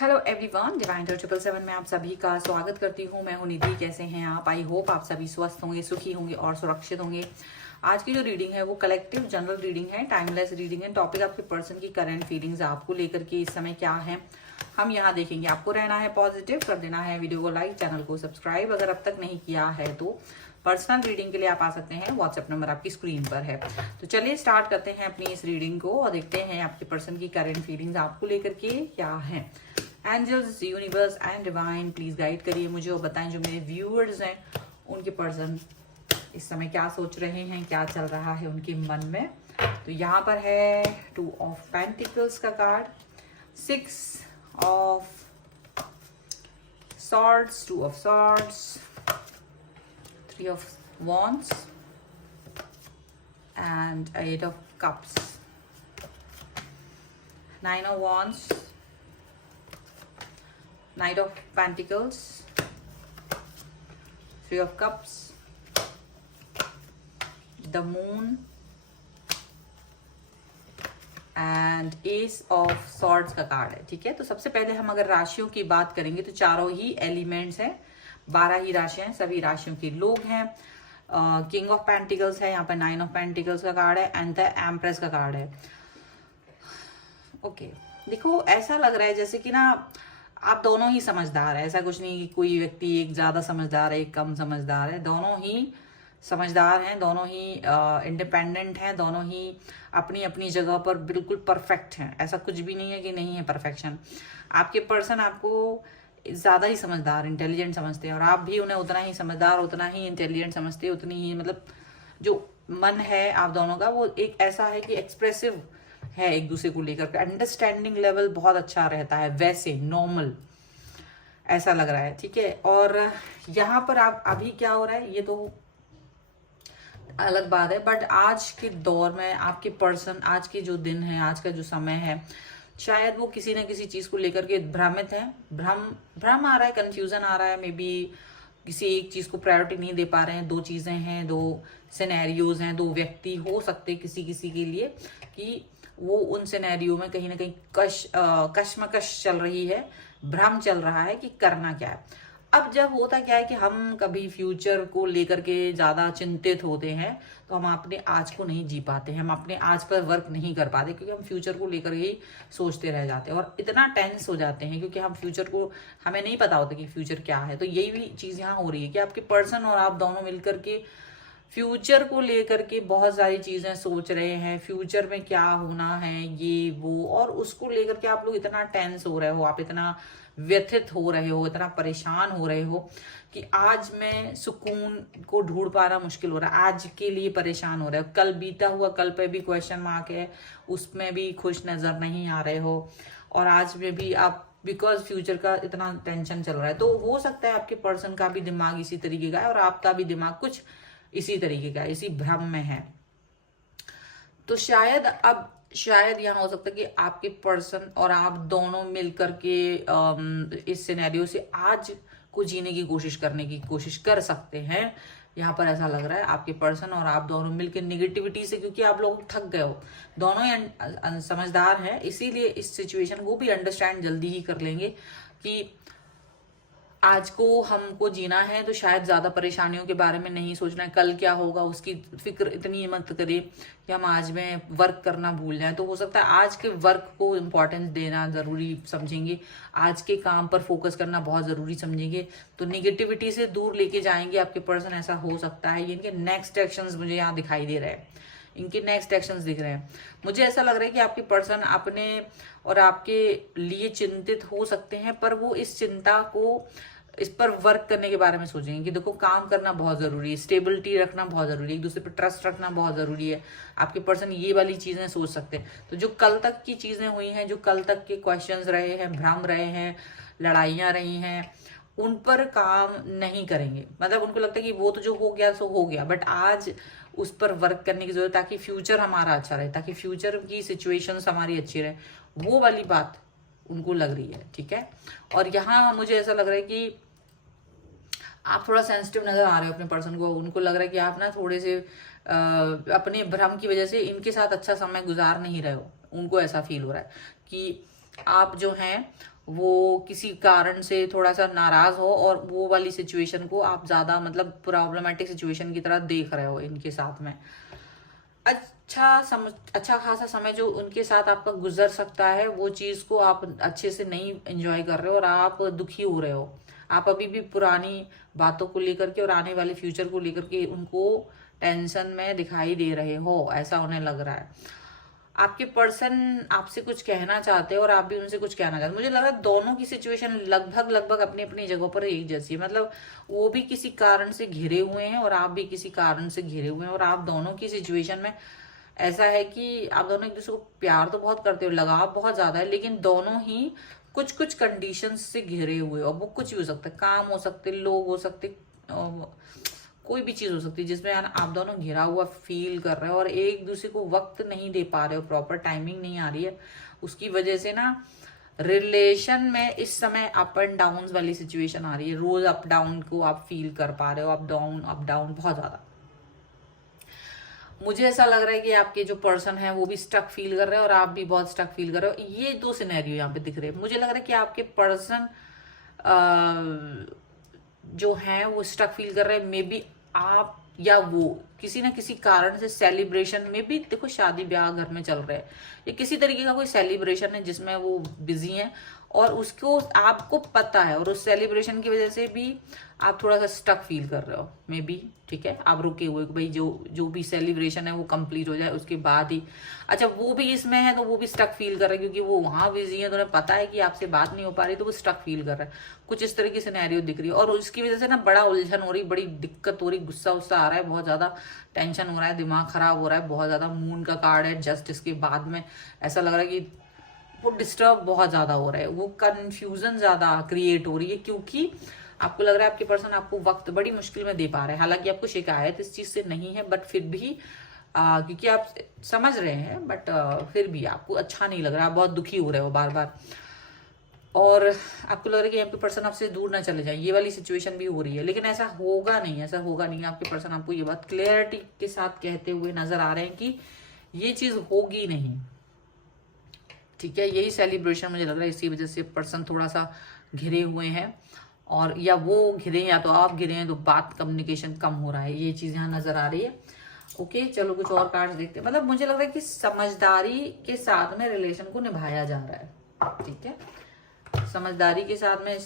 Hello everyone, divine 777 में आप सभी का स्वागत करती हूँ। मैं हूँ निधि। कैसे हैं आप? आई होप आप सभी स्वस्थ होंगे, सुखी होंगे और सुरक्षित होंगे। आज की जो रीडिंग है वो कलेक्टिव जनरल रीडिंग है, टाइमलेस रीडिंग है। टॉपिक आपके पर्सन की करंट फीलिंग्स आपको लेकर के इस समय क्या है हम यहाँ देखेंगे। आपको रहना है पॉजिटिव, कर देना है वीडियो को लाइक, चैनल को सब्सक्राइब अगर अब तक नहीं किया है तो। पर्सनल रीडिंग के लिए आप आ सकते हैं, व्हाट्सएप नंबर आपकी स्क्रीन पर है। तो चलिए स्टार्ट करते हैं अपनी इस रीडिंग को और देखते हैं आपके पर्सन की करंट फीलिंग्स आपको लेकर के क्या है। Angels, universe and divine please guide करिए मुझे और बताएं जो मेरे व्यूअर्स हैं उनके पर्सन इस समय क्या सोच रहे हैं, क्या चल रहा है उनके मन में। तो यहाँ पर है 2 ऑफ पेंटिकल्स का card, 6 of swords, 2 of swords, 3 of wands and 8 of cups, 9 of wands, Knight of Pentacles, 3 of Cups, the Moon and S of swords का कार्ड है। ठीक है, तो सबसे पहले हम अगर राशियों की बात करेंगे तो चारों ही एलिमेंट्स हैं, 12 ही राशियां हैं, सभी राशियों के लोग हैं। किंग ऑफ पेंटिकल्स है, यहाँ पर 9 ऑफ पेंटिकल्स का कार्ड है एंड द एम्प्रेस का कार्ड है। ओके, देखो ऐसा लग रहा है जैसे कि ना आप दोनों ही समझदार है। ऐसा कुछ नहीं कि कोई व्यक्ति एक ज्यादा समझदार है, एक कम समझदार है। दोनों ही समझदार हैं, दोनों ही इंडिपेंडेंट हैं, दोनों ही अपनी अपनी जगह पर बिल्कुल परफेक्ट हैं। ऐसा कुछ भी नहीं है कि नहीं है परफेक्शन। आपके पर्सन आपको ज़्यादा ही समझदार, इंटेलिजेंट समझते हैं और आप भी उन्हें उतना ही समझदार, उतना ही इंटेलिजेंट समझते हैं, उतनी ही मतलब जो मन है आप दोनों का वो एक ऐसा है कि एक्सप्रेसिव है एक दूसरे को लेकर के। अंडरस्टैंडिंग लेवल बहुत अच्छा रहता है, वैसे नॉर्मल ऐसा लग रहा है। ठीक है, और यहाँ पर आप अभी क्या हो रहा है ये तो अलग बात है, बट आज के दौर में आपके पर्सन, आज के जो दिन है, आज का जो समय है, शायद वो किसी न किसी चीज को लेकर के भ्रमित है। भ्रम आ रहा है, कंफ्यूजन आ रहा है, मे बी किसी एक चीज को प्रायोरिटी नहीं दे पा रहे हैं। 2 चीजें हैं, 2 सिनेरियोज हैं, 2 व्यक्ति हो सकते किसी किसी के लिए कि वो उन सिनेरियो में कहीं ना कहीं कश्मकश चल रही है, भ्रम चल रहा है कि करना क्या है। अब जब होता क्या है कि हम कभी फ्यूचर को लेकर के ज्यादा चिंतित होते हैं तो हम अपने आज को नहीं जी पाते हैं, हम अपने आज पर वर्क नहीं कर पाते क्योंकि हम फ्यूचर को लेकर ही सोचते रह जाते हैं और इतना टेंस हो जाते हैं क्योंकि हम फ्यूचर को, हमें नहीं पता होता कि फ्यूचर क्या है। तो यही भी चीज यहाँ हो रही है कि आपके पर्सन और आप दोनों मिलकर के फ्यूचर को लेकर के बहुत सारी चीजें सोच रहे हैं। फ्यूचर में क्या होना है ये वो, और उसको लेकर के आप लोग इतना टेंस हो रहे हो, आप इतना व्यथित हो रहे हो, इतना परेशान हो रहे हो कि आज में सुकून को ढूंढ पाना मुश्किल हो रहा है। आज के लिए परेशान हो रहे हो, कल बीता हुआ कल पे भी क्वेश्चन मार्क है, उसमें भी खुश नजर नहीं आ रहे हो और आज में भी आप बिकॉज फ्यूचर का इतना टेंशन चल रहा है। तो हो सकता है आपके पर्सन का भी दिमाग इसी तरीके का है और आपका भी दिमाग कुछ इसी तरीके का, इसी भ्रम में है। तो शायद यहाँ हो सकता है कि आपके पर्सन और आप दोनों मिलकर के इस सिनेरियो से आज को जीने की कोशिश कर सकते हैं। यहाँ पर ऐसा लग रहा है आपके पर्सन और आप दोनों मिलकर निगेटिविटी से, क्योंकि आप लोग थक गए हो, दोनों ही समझदार हैं, इसीलिए इस सिचुएशन को भी अंडरस्टैंड जल्दी ही कर लेंगे कि आज को हमको जीना है तो शायद ज्यादा परेशानियों के बारे में नहीं सोचना है, कल क्या होगा उसकी फिक्र इतनी मत करिए कि हम आज में वर्क करना भूल जाएं। तो हो सकता है आज के वर्क को इम्पोर्टेंस देना जरूरी समझेंगे, आज के काम पर फोकस करना बहुत जरूरी समझेंगे। तो निगेटिविटी से दूर लेके जाएंगे आपके पर्सन, ऐसा हो सकता है। ये इनके नेक्स्ट एक्शंस मुझे यहाँ दिखाई दे रहे हैं, इनके नेक्स्ट एक्शंस दिख रहे हैं। मुझे ऐसा लग रहा है कि आपके पर्सन अपने और आपके लिए चिंतित हो सकते हैं, पर वो इस चिंता को, इस पर वर्क करने के बारे में सोचेंगे कि देखो काम करना बहुत जरूरी है, स्टेबिलिटी रखना बहुत जरूरी है, एक दूसरे पर ट्रस्ट रखना बहुत जरूरी है। आपके पर्सन ये वाली चीजें सोच सकते हैं। तो जो कल तक की चीजें हुई हैं, जो कल तक के क्वेश्चंस रहे हैं, भ्रम रहे हैं, लड़ाइयां रही हैं, उन पर काम नहीं करेंगे। मतलब उनको लगता है कि वो तो जो हो गया सो हो गया, बट आज उस पर वर्क करने की जरूरत है ताकि फ्यूचर हमारा अच्छा रहे, ताकि फ्यूचर की सिचुएशंस हमारी अच्छी रहे। वो वाली बात उनको लग रही है। ठीक है, और यहाँ मुझे ऐसा लग रहा है कि आप थोड़ा सेंसिटिव नजर आ रहे हो अपने पर्सन को। उनको लग रहा है कि आप ना थोड़े से अपने भ्रम की वजह से इनके साथ अच्छा समय गुजार नहीं रहे हो। उनको ऐसा फील हो रहा है कि आप जो हैं वो किसी कारण से थोड़ा सा नाराज हो और वो वाली सिचुएशन को आप ज्यादा मतलब प्रॉब्लमेटिक सिचुएशन की तरह देख रहे हो इनके साथ में। अच्छा खासा समय जो उनके साथ आपका गुजर सकता है, वो चीज को आप अच्छे से नहीं एंजॉय कर रहे हो और आप दुखी हो रहे हो। आप अभी भी पुरानी बातों को लेकर के और आने वाले फ्यूचर को लेकर के उनको टेंशन में दिखाई दे रहे हो, ऐसा उन्हें लग रहा है। आपके पर्सन आपसे कुछ कहना चाहते हैं और आप भी उनसे कुछ कहना चाहते हैं। मुझे लग रहा है दोनों की सिचुएशन लगभग लगभग अपनी अपनी जगहों पर एक जैसी है। मतलब वो भी किसी कारण से घिरे हुए हैं और आप भी किसी कारण से घिरे हुए हैं, और आप दोनों की सिचुएशन में ऐसा है कि आप दोनों एक दूसरे को प्यार तो बहुत करते हो, लगाव बहुत ज्यादा है, लेकिन दोनों ही कुछ कुछ कंडीशंस से घिरे हुए हो। अब वो कुछ भी हो सकता है, काम हो सकते, लोग हो सकते, कोई भी चीज हो सकती है जिसमें यार आप दोनों घिरा हुआ फील कर रहे हो और एक दूसरे को वक्त नहीं दे पा रहे हो, प्रॉपर टाइमिंग नहीं आ रही है। उसकी वजह से ना रिलेशन में इस समय अप एंड डाउन वाली सिचुएशन आ रही है। रोज अप डाउन को आप फील कर पा रहे हो, अप डाउन बहुत ज्यादा। मुझे ऐसा लग रहा है कि आपके जो पर्सन है वो भी स्टक फील कर रहे हैं और आप भी बहुत स्टक फील कर रहे हो। ये दो सिनेरियो यहाँ पे दिख रहे हैं। मुझे लग रहा है कि आपके पर्सन जो है वो स्टक फील कर रहे हैं। मे बी आप या वो किसी ना किसी कारण से सेलिब्रेशन में भी, देखो शादी ब्याह घर में चल रहा है, ये किसी तरीके का कोई सेलिब्रेशन है जिसमें वो बिजी हैं और उसको आपको पता है, और उस सेलिब्रेशन की वजह से भी आप थोड़ा सा स्टक फील कर रहे हो मे बी। ठीक है, आप रुके हुए भाई जो जो भी सेलिब्रेशन है वो कंप्लीट हो जाए उसके बाद ही। अच्छा, वो भी इसमें है तो वो भी स्टक फील कर रहा है क्योंकि वो वहां बिजी है, तो उन्हें पता है कि आपसे बात नहीं हो पा रही, तो वो स्टक फील कर रहा है। कुछ इस तरह की सिनेरियो दिख रही है और उसकी वजह से ना बड़ा उलझन हो रही, बड़ी दिक्कत हो रही, गुस्सा उस्सा आ रहा है, बहुत ज्यादा टेंशन हो रहा है, दिमाग खराब हो रहा है बहुत ज्यादा। मून का कार्ड है जस्ट इसके बाद में, ऐसा लग रहा है कि वो डिस्टर्ब बहुत ज्यादा हो रहा है, वो कंफ्यूजन ज्यादा क्रिएट हो रही है क्योंकि आपको लग रहा है आपके पर्सन आपको वक्त बड़ी मुश्किल में दे पा रहे हैं। हालांकि आपको शिकायत इस चीज से नहीं है, बट फिर भी क्योंकि आप समझ रहे हैं, बट फिर भी आपको अच्छा नहीं लग रहा, आप बहुत दुखी हो रहे हो बार बार, और आपको लग रहा है कि आपके पर्सन आपसे दूर ना चले जाए। ये वाली सिचुएशन भी हो रही है, लेकिन ऐसा होगा नहीं, ऐसा होगा नहीं। आपके पर्सन आपको ये बात क्लियरिटी के साथ कहते हुए नजर आ रहे हैं कि ये चीज होगी नहीं। ठीक है, यही सेलिब्रेशन मुझे लग रहा है, इसी वजह से पर्सन थोड़ा सा घिरे हुए हैं, और या वो घिरे या तो आप घिरे हैं, तो बात कम्युनिकेशन कम हो रहा है, ये चीज यहाँ नजर आ रही है। ओके, चलो कुछ और कार्ड्स देखते हैं। मतलब मुझे लग रहा है कि समझदारी के साथ में रिलेशन को निभाया जा रहा है। ठीक है, समझदारी के साथ में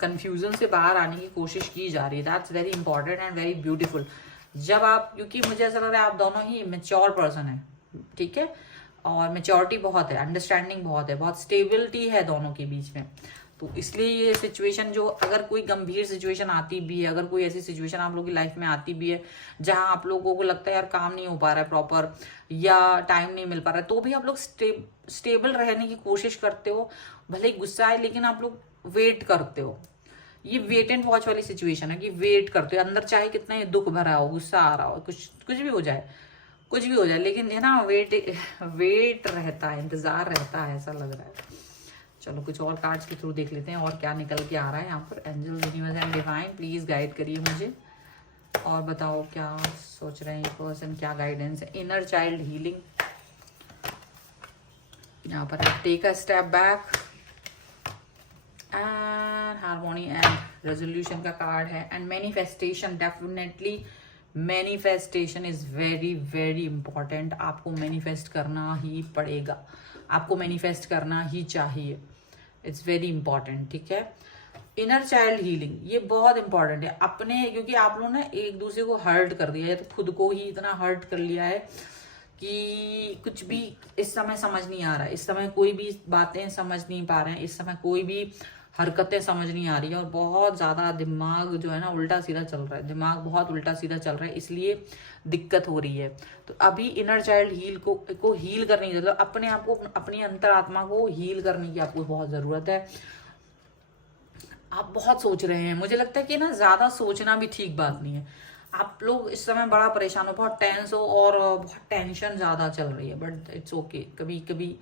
कंफ्यूजन से बाहर आने की कोशिश की जा रही है। That's very important and very beautiful. जब आप, क्योंकि मुझे ऐसा लग रहा है आप दोनों ही मेच्योर पर्सन है, ठीक है, और मेच्योरिटी बहुत है, अंडरस्टैंडिंग बहुत है, बहुत स्टेबिलिटी है दोनों के बीच में। तो इसलिए ये सिचुएशन, जो अगर कोई गंभीर सिचुएशन आती भी है, अगर कोई ऐसी सिचुएशन आप लोगों की लाइफ में आती भी है जहां आप लोगों को लगता है यार काम नहीं हो पा रहा है प्रॉपर, या टाइम नहीं मिल पा रहा है, तो भी आप लोग स्टेबल रहने की कोशिश करते हो। भले ही गुस्सा आए, लेकिन आप लोग वेट करते हो। ये वेट एंड वॉच वाली सिचुएशन है कि वेट करते हो अंदर, चाहे कितना ही दुख भरा हो, गुस्सा आ रहा हो, कुछ भी हो जाए, कुछ भी हो जाए, लेकिन है ना वेट रहता है, इंतजार रहता है, ऐसा लग रहा है। चलो कुछ और कार्ड्स के थ्रू देख लेते हैं और क्या निकल के आ रहा है यहाँ पर। Angel, universe and divine, please guide करिए मुझे और बताओ क्या सोच रहे हैं ये पर्सन, क्या गाइडेंस है। इनर चाइल्ड हीलिंग, यहाँ पर take a step back and harmony and resolution का कार्ड है, and manifestation. Definitely manifestation is very very important. आपको मैनिफेस्ट करना ही पड़ेगा, आपको मैनिफेस्ट करना ही चाहिए, इट्स वेरी इंपॉर्टेंट। ठीक है, इनर चाइल्ड हीलिंग ये बहुत इंपॉर्टेंट है अपने, क्योंकि आप लोग ने एक दूसरे को हर्ट कर दिया है, तो खुद को ही इतना हर्ट कर लिया है कि कुछ भी इस समय समझ नहीं आ रहा है, इस समय कोई भी बातें समझ नहीं पा रहे हैं, इस समय कोई भी हरकतें समझ नहीं आ रही है, और बहुत ज्यादा दिमाग जो है ना उल्टा सीधा चल रहा है, दिमाग बहुत उल्टा सीधा चल रहा है, इसलिए दिक्कत हो रही है। तो अभी इनर चाइल्ड हील को हील करने की जरूरत, अपने आप को, अपनी अंतरात्मा को हील करने की आपको बहुत जरूरत है। आप बहुत सोच रहे हैं, मुझे लगता है कि ना ज्यादा सोचना भी ठीक बात नहीं है। आप लोग इस समय बड़ा परेशान हो, बहुत टेंस हो, और बहुत टेंशन ज्यादा चल रही है, बट इट्स ओके। कभी कभी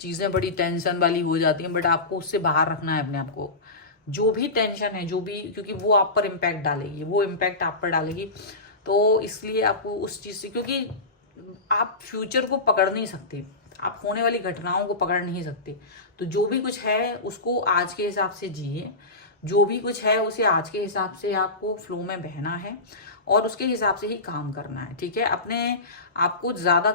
चीजें बड़ी टेंशन वाली हो जाती हैं, बट आपको उससे बाहर रखना है अपने आप को। जो भी टेंशन है, जो भी, क्योंकि वो आप पर इम्पैक्ट डालेगी, वो इम्पैक्ट आप पर डालेगी, तो इसलिए आपको उस चीज से, क्योंकि आप फ्यूचर को पकड़ नहीं सकते, आप होने वाली घटनाओं को पकड़ नहीं सकते, तो तो जो भी कुछ है उसको आज के हिसाब से जिए, जो भी कुछ है उसे आज के हिसाब से आपको फ्लो में बहना है और उसके हिसाब से ही काम करना है, ठीक है। अपने आपको ज्यादा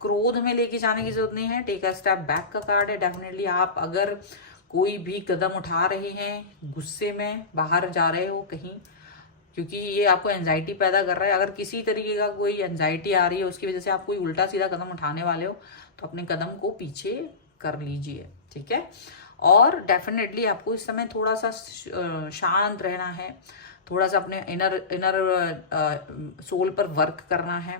क्रोध में लेके जाने की जरूरत नहीं है। टेक अ स्टेप बैक का कार्ड है। डेफिनेटली आप अगर कोई भी कदम उठा रहे हैं गुस्से में, बाहर जा रहे हो कहीं, क्योंकि ये आपको एंजाइटी पैदा कर रहा है, अगर किसी तरीके का कोई एंजाइटी आ रही है उसकी वजह से आप कोई उल्टा सीधा कदम उठाने वाले हो, तो अपने कदम को पीछे कर लीजिए, ठीक है। और डेफिनेटली आपको इस समय थोड़ा सा शांत रहना है, थोड़ा सा अपने इनर सोल पर वर्क करना है,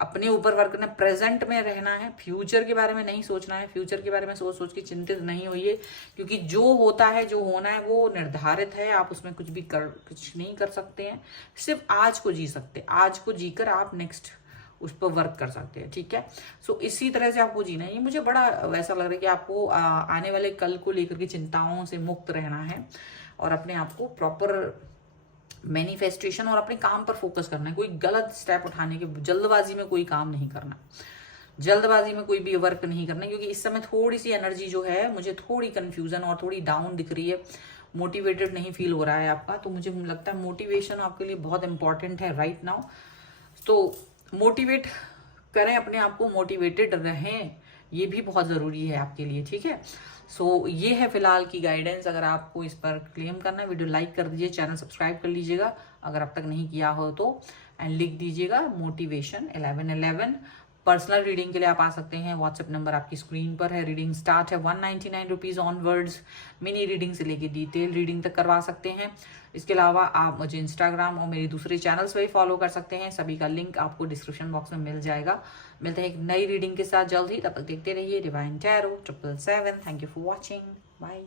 अपने ऊपर वर्क करना, प्रेजेंट में रहना है, फ्यूचर के बारे में नहीं सोचना है। फ्यूचर के बारे में सोच सोच के चिंतित नहीं होइए, क्योंकि जो होता है, जो होना है वो निर्धारित है, आप उसमें कुछ नहीं कर सकते हैं। सिर्फ आज को जी सकते हैं, आज को जीकर आप नेक्स्ट उस पर वर्क कर सकते हैं, ठीक है। सो इसी तरह से आपको जीना है। ये मुझे बड़ा वैसा लग रहा है कि आपको आने वाले कल को लेकर के चिंताओं से मुक्त रहना है और अपने आप को प्रॉपर मैनिफेस्टेशन और अपने काम पर फोकस करना है। कोई गलत स्टेप उठाने के, जल्दबाजी में कोई काम नहीं करना, जल्दबाजी में कोई भी वर्क नहीं करना, क्योंकि इस समय थोड़ी सी एनर्जी जो है, मुझे थोड़ी कंफ्यूजन और थोड़ी डाउन दिख रही है, मोटिवेटेड नहीं फील हो रहा है आपका। तो मुझे लगता है मोटिवेशन आपके लिए बहुत इंपॉर्टेंट है राइट नाउ। तो मोटिवेट करें अपने आप को, मोटिवेटेड रहें, ये भी बहुत ज़रूरी है आपके लिए, ठीक है। सो ये है फिलहाल की गाइडेंस। अगर आपको इस पर क्लेम करना है, वीडियो लाइक कर दीजिए, चैनल सब्सक्राइब कर लीजिएगा अगर अब तक नहीं किया हो तो, एंड लिख दीजिएगा मोटिवेशन 1111। पर्सनल रीडिंग के लिए आप आ सकते हैं, व्हाट्सएप नंबर आपकी स्क्रीन पर है। रीडिंग स्टार्ट है 199 रुपीज़ ऑनवर्ड्स। मिनी रीडिंग से लेके डिटेल रीडिंग तक करवा सकते हैं। इसके अलावा आप मुझे इंस्टाग्राम और मेरे दूसरे चैनल्स पर भी फॉलो कर सकते हैं, सभी का लिंक आपको डिस्क्रिप्शन बॉक्स में मिल जाएगा। मिलते हैं एक नई रीडिंग के साथ जल्द ही, तब तक देखते रहिए divine tarot 777। Thank you for watching, bye.